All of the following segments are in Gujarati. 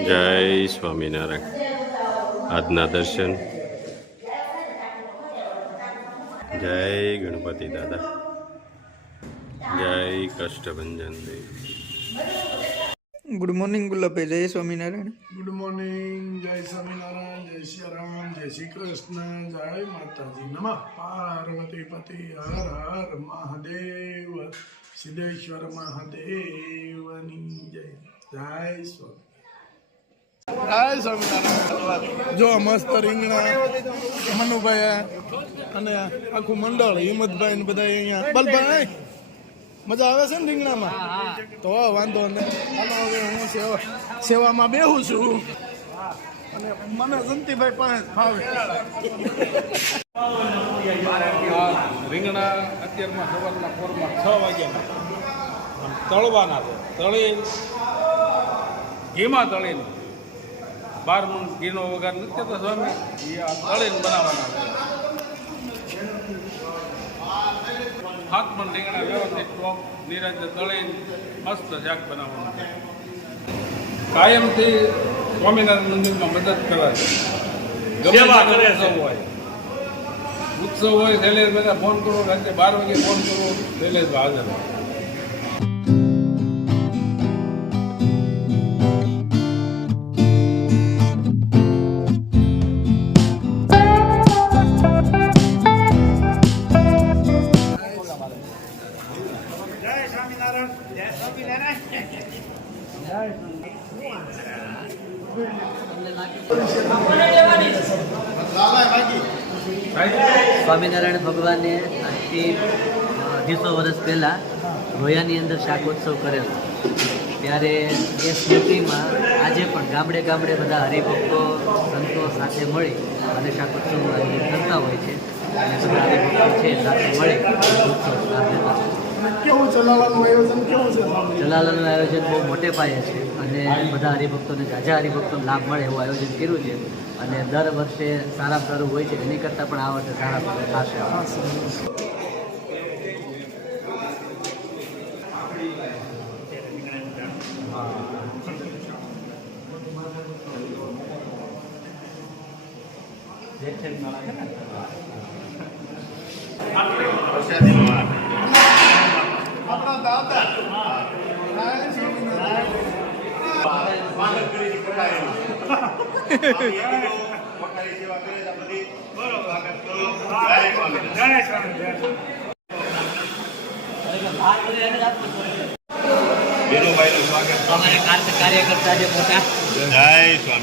જય સ્વામિનારાયણ આજના દર્શન જય ગણપતિ દાદા જય કષ્ટભંજન દેવ ગુડ મોર્નિંગ ગુલાબભાઈ જય સ્વામિનારાયણ ગુડ મોર્નિંગ જય સ્વામિનારાયણ જય શ્રી રામ જય શ્રી કૃષ્ણ જય માતાજી નમઃ પાર્વતી પતિ હર હર મહાદેવ સિદ્ધેશ્વર મહાદેવની જય જય સ્વામિનારાયણ જો મસ્ત રીંગણા મનુભાઈ અને આખું મંડળ હિંમતભાઈ ને બધા અહીંયા બલભાઈ મજા આવે છે ને રીંગણામાં તો વાંધો નહીં હાલો હવે હું સેવામાં બેહું છું અને મને જંતીભાઈ પાસે ફાવે રીંગણા અત્યારમાં સવારના પોરમાં 6 વાગ્યાના તળવાના છે તળી ઘીમાં તળીને 12 મણ ઘીનો વઘાર નથી થતો સ્વામી એ આ તળીને બનાવવાના છે 7 મણ રીંગણા વ્યવસ્થિત ટોપ નિરાજે તળીને મસ્ત શાક બનાવવાનું છે કાયમથી સ્વામિનારાયણ મંદિરમાં મદદ કરવા છે સેવા કરે છે ઉત્સવ હોય શૈલેષ બધા ફોન કરો રાત્રે 12 વાગે ફોન કરો શૈલેષ હાજર સ્વામિનારાયણ ભગવાને આજથી 200 વર્ષ પહેલાં રોયાની અંદર શાકોત્સવ કરેલો ત્યારે એ સ્મૃતિમાં આજે પણ ગામડે ગામડે બધા હરિભક્તો સંતો સાથે મળી અને શાકોત્સવનું આયોજન કરતા હોય છે અને બધા હરિભક્તો છે સાથે મળી ઉત્સવ લેતા કેવું ચલાવવાનું આયોજન કેવું છે જલાલાનું આયોજન બહુ મોટે પાયે છે અને બધા હરિભક્તોને ઝાઝા હરિભક્તોને લાભ મળે એવું આયોજન કર્યું છે અને દર વર્ષે સારા સારું હોય છે એની કરતાં પણ આ વર્ષે સારા સારું થશે આપણા દાદા કાર્યકર્તા જે મોટા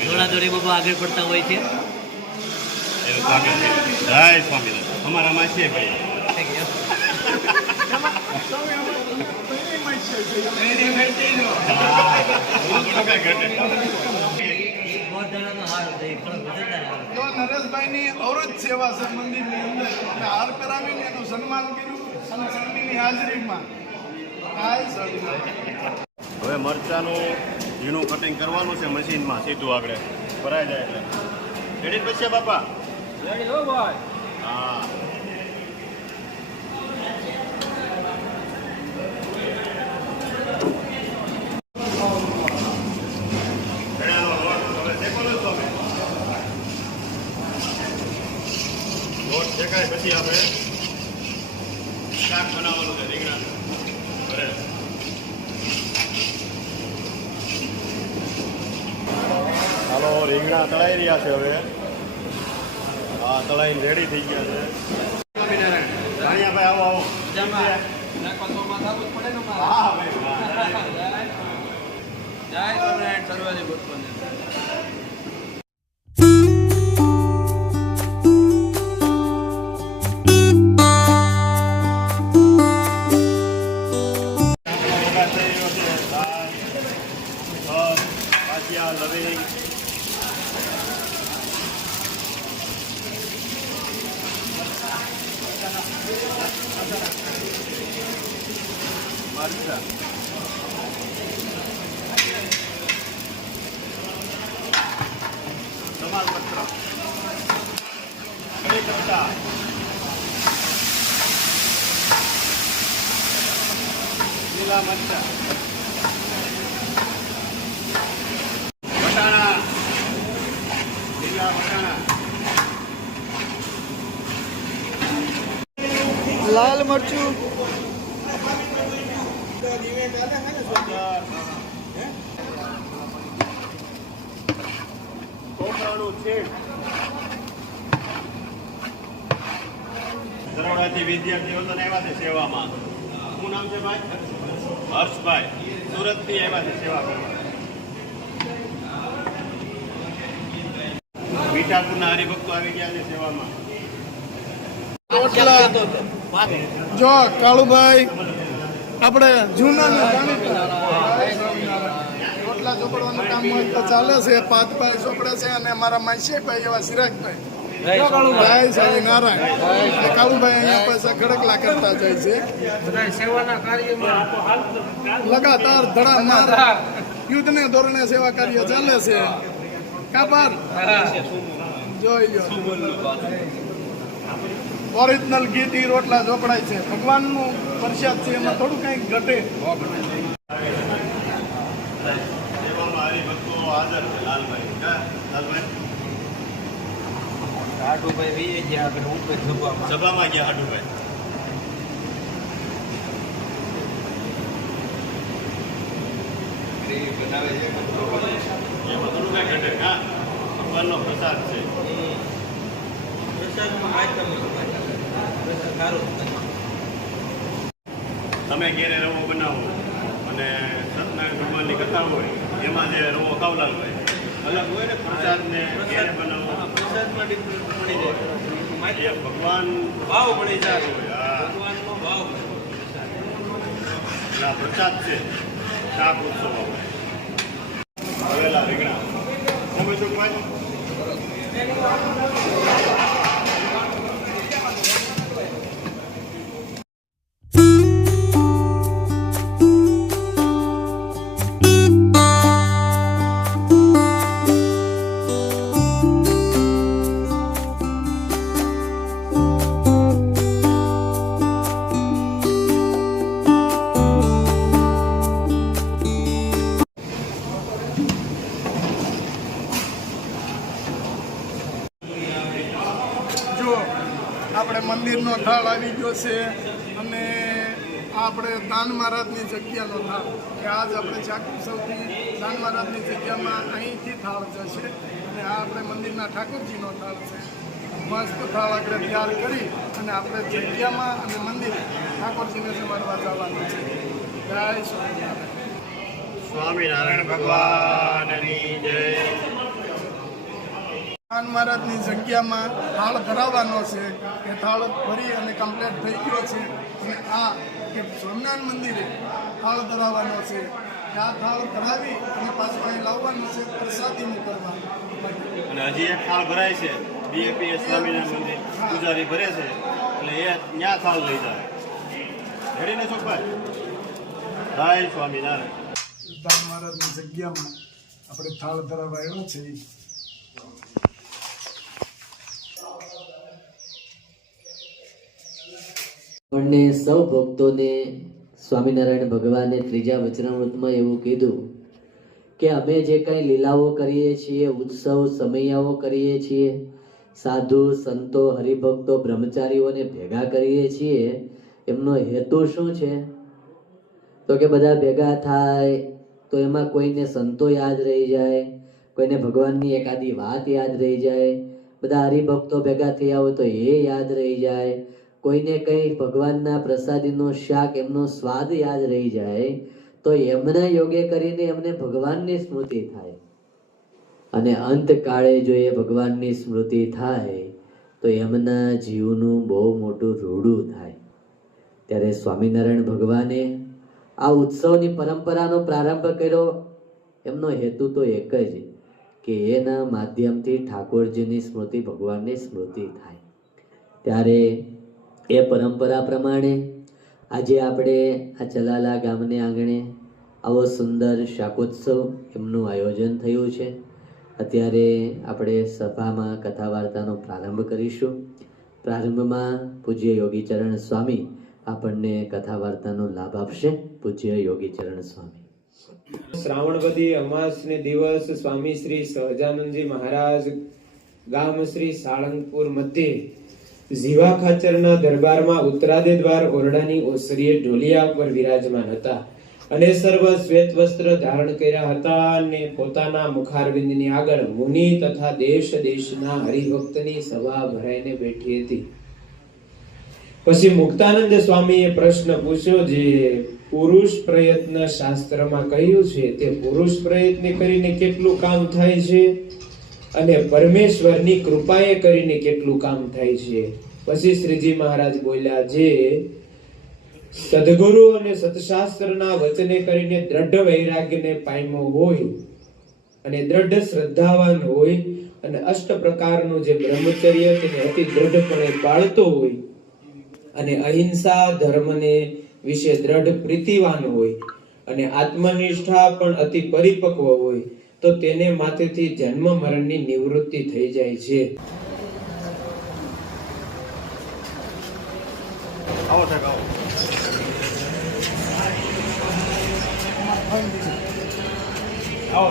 દોડાદોડી બાબા આગળ પડતા હોય છે જય સ્વામિનારાયણ અમારામાં છે ભાઈ જો નરેશભાઈની અવરોધ સેવા છે મંદિરની અંદર અમે હાર કરાવીને એનું સન્માન કર્યું અને સ્વામીની હાજરીમાં હવે મરચાનું ઝીણું કટિંગ કરવાનું છે મશીનમાં સીધું આગળ ભરાઈ જાય એટલે રેડી પછી બાપા રેડી હો ભાઈ હા લોટ શેકાય પછી આપણે શાક બનાવવાનું છે રીંગણાનું બરાબર હાલો રીંગણા તળાઈ રહ્યા છે હવે હા તળાઈને રેડી થઈ ગયા છે સ્વામિનારાયણ ભાઈ આવો આવો હા ભાઈ જય સ્વામિનારાયણ સર્વને ભૂતપને લવિંગ મરચા તમાલપત્ર કઢી પત્તા લીલા મરચા લાલ મરચું કોપરાનું છેડ દરોડાથી વિદ્યાર્થીઓ તો આવ્યા છે સેવામાં. શું નામ છે ભાઈ? હર્ષભાઈ. સુરતથી આવ્યા છે સેવા કરવા. મીઠાપુરના હરિભક્તો આવી ગયા છે સેવામાં. રોટલા જો કાળુભાઈ આપણે જૂના રોટલા ચોપડવાનું કામ હોય તો ચાલે છે. પાતભાઈ ચોપડે છે અને અમારા માસીભાઈ એવા સિરાજભાઈ ભાઈ સ્વામિનારાયણ કાળુભાઈ અહીંયા પાછા ખડકલા કરતા જાય છે. લગાતાર ધડામાર યુદ્ધને ધોરણે સેવા કાર્ય ચાલે છે. કાપાર જોઈ લો ઓરિજિનલ ઘી રોટલા ચોપડાય છે. ભગવાનનું પ્રસાદ છે, એમાં થોડું કંઈક ઘટે. સેવામાં હરિભક્તો હાજર છે. લાલભાઈ હા લાલભાઈ સભામાં ગયા હાડુભાઈ. એમાં થોડું કઈ ઘટે હા ભગવાનનો પ્રસાદ છે. તમે ઘેરે રવો બનાવો અને સત્યનારાયણ ભગવાનની કથા હોય એમાં જે રવો ખાવલાલ હોય અલગ હોય ને પ્રસાદ ને ઘેરે બનાવો પ્રસાદમાં મળી જાય એ ભગવાન ભાવ મળી જાય ભગવાનનો ભાવ એટલે આ પ્રસાદ છે. શાક ઉત્સવ આવેલા રીંગણા શું બીજું ભાઈ આપણે મંદિરનો થાળ આવી ગયો છે અને આપણે દાન મહારાજની જગ્યાનો થાળ કે આજ આપણે ચાકુસવથી દાન મહારાજની જગ્યામાં અહીંથી થાળ જશે અને આ આપણે મંદિરના ઠાકોરજીનો થાળ છે. મસ્ત થાળ આપણે તૈયાર કરી અને આપણે જગ્યામાં અને મંદિરે ઠાકોરજીને જમાડવા જવાનું છે. જય સ્વામિનારાયણ. સ્વામિનારાયણ ભગવાનની જય. દાન મહારાજની જગ્યામાં થાળ ધરાવવાનો છે. એ થાળ ભરી અને કમ્પ્લીટ થઈ ગયો છે અને આ કે સ્વામિનારાયણ મંદિરે થાળ ધરાવવાનો છે. આ થાળ ધરાવી અને પાછું અહીં લાવવાનું છે. પ્રસાદીનું કરવાનું અને હજી એક થાળ ભરાય છે. બીએપીએસ સ્વામિનારાયણ મંદિર પૂજારી ભરે છે એટલે એ ત્યાં થાળ લઈ જાય. રેડીને ચોકભાઈ જય સ્વામિનારાયણ. દાન મહારાજની જગ્યામાં આપણે થાળ ધરાવવા આવ્યો છે. આપણને સૌ ભક્તોને સ્વામિનારાયણ ભગવાને ત્રીજા વચનામૃતમાં એવું કીધું કે અમે જે કાંઈ લીલાઓ કરીએ છીએ, ઉત્સવ સમૈયાઓ કરીએ છીએ, સાધુ સંતો હરિભક્તો બ્રહ્મચારીઓને ભેગા કરીએ છીએ, એમનો હેતુ શું છે? તો કે બધા ભેગા થાય તો એમાં કોઈને સંતો યાદ રહી જાય, કોઈને ભગવાનની એકાદી વાત યાદ રહી જાય, બધા હરિભક્તો ભેગા થયા હોય તો એ યાદ રહી જાય, કોઈને કંઈ ભગવાનના પ્રસાદીનો શાક એમનો સ્વાદ યાદ રહી જાય તો એમના યોગે કરીને એમને ભગવાનની સ્મૃતિ થાય. અને અંતકાળે જો એ ભગવાનની સ્મૃતિ થાય તો એમના જીવનું બહુ મોટું રૂડું થાય. ત્યારે સ્વામિનારાયણ ભગવાને આ ઉત્સવની પરંપરાનો પ્રારંભ કર્યો. એમનો હેતુ તો એક જ કે એના માધ્યમથી ઠાકોરજીની સ્મૃતિ, ભગવાનની સ્મૃતિ થાય. ત્યારે એ પરંપરા પ્રમાણે આજે આપણે આ ચલાલા ગામને આંગણે આવો સુંદર શાકોત્સવ એમનું આયોજન થયું છે. અત્યારે આપણે સભામાં કથા વાર્તાનો પ્રારંભ કરીશું. પ્રારંભમાં પૂજ્ય યોગીચરણ સ્વામી આપણને કથા વાર્તાનો લાભ આપશે. પૂજ્ય યોગીચરણ સ્વામી. શ્રાવણવદી અમાસને દિવસ સ્વામી શ્રી સહજાનંદજી મહારાજ ગામ શ્રી સાળંગપુર મધ્યે જીવા ખાચરના દરબારમાં ઉત્તરાદે દ્વાર ઓરડાની ઓસરીએ ઢોલિયા પર વિરાજમાન હતા અને સર્વ શ્વેત વસ્ત્ર ધારણ કર્યા હતા અને પોતાના મુખારવિંદની આગળ મુનિ તથા દેશ દેશના હરિભક્તની સભા ભરાઈને બેઠી હતી. પછી મુક્તાનંદ સ્વામીએ પ્રશ્ન પૂછ્યો, જે પુરુષ પ્રયત્ન શાસ્ત્રમાં કહ્યું છે તે પુરુષ પ્રયત્ન કરીને કેટલું કામ થાય છે અને પરમેશ્વરની કૃપાએ કરીને કેટલું કામ થાય છે? પછી શ્રીજી મહારાજ બોલ્યા, જે સદગુરુ અને સતશાસ્ત્રના વચને કરીને દ્રઢ વૈરાગ્યને પામ્યો હોય અને દ્રઢ શ્રદ્ધાવાન હોય અને અષ્ટ પ્રકારનું જે બ્રહ્મચર્ય તેને અતિ દ્રઢપણે પાળતો હોય અને અહિંસા ધર્મને વિશે દ્રઢ પ્રીતિવાન હોય અને આત્મનિષ્ઠા પણ અતિ પરિપક્વ હોય તો તેને માથેથી જન્મ મરણની નિવૃત્તિ થઈ જાય છે. આવો સાહેબ આવો. આવો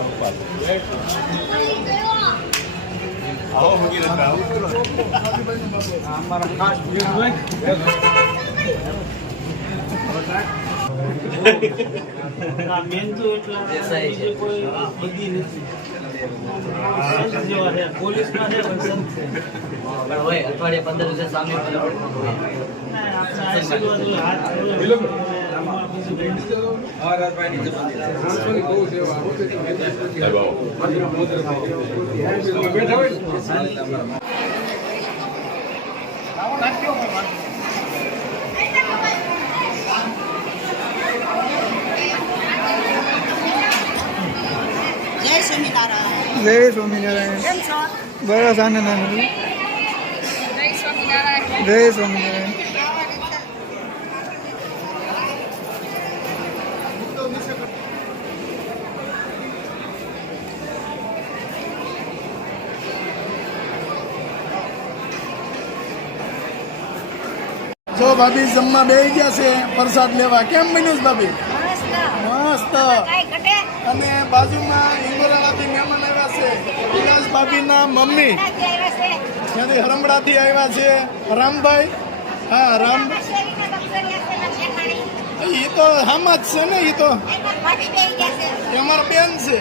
આવો ભગીરથ આવો. અમારા ખાસ મેન તો એટલા દેસાઈ છે. કોઈ બધી નથી. પોલીસમાં છે પણ સંત છે. પણ હોય અઠવાડિયે 15 દિવસે સ્વામી પલટમાં હોય. આશીર્વાદ હાથ જય સ્વામિનારાયણ. બસ આનંદ આનંદ. જય સ્વામિનારાયણ. જો ભાભી જમવા બેસી ગયા છે પ્રસાદ લેવા. કેમ બન્યું છે ભાભી? મસ્ત. અને બાજુમાં ઇન્દોરાથી મહેમાન આવ્યા છે, વિલાસ ભાભીના મમ્મી ત્યાંથી હરમડાથી આવ્યા છે. રામભાઈ, હા રામ, એ તો હામાં જ છે ને, એ તો એ અમારા બેન છે.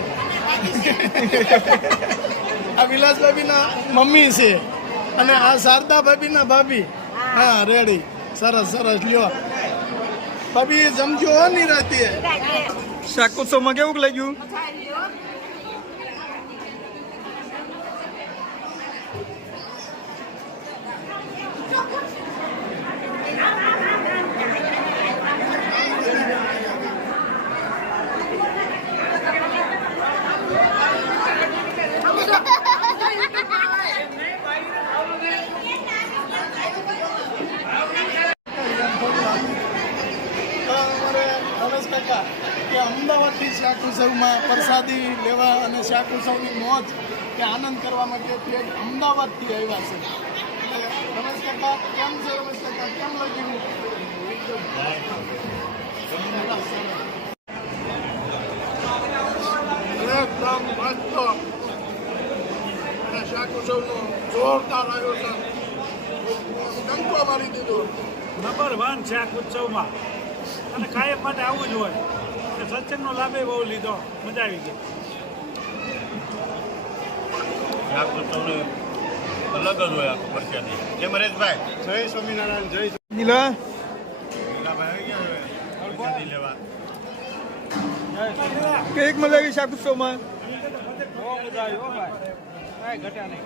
આ વિલાસ ભાભીના મમ્મી છે અને આ શારદા ભાભીના ભાભી. હા રેડી. સરસ સરસ. લ્યો ભાભી જમજો હો નિરાતે. શાકોત્સવમાં કેવું લાગ્યું? કે અમદાવાદથી શાક ઉત્સવમાં પ્રસાદી લેવા અને શાક ઉત્સવની મોજ કે આનંદ કરવા માટે તે અમદાવાદથી આવ્યા છે. એટલે રમેશ કાકા કેમ છે? રમેશ કાકા કેમ લાગ્યું? એકદમ મસ્ત. અને શાક ઉત્સવનું જોરદાર આયોજન. કંકો મારી દીધો. નંબર 1 શાક ઉત્સવમાં અને કાયમ માટે આવું જ હોય. સત્સંગનો લાભ બહુ લીધો, મજા આવી ગઈ. શાક ઉત્સવનો અલગ જ હોય આખો પ્રખ્યાતિ. કેમ હરેશભાઈ? જય સ્વામિનારાયણ. જય નીલા સ્વામિનારાયણ. આવી ગયા હવે પ્રસાદી લેવા. કેક મજા આવી શાક ઉત્સવમાં? બહુ મજા આવી હો ભાઈ, કાંઈ ઘટ્યા નહીં.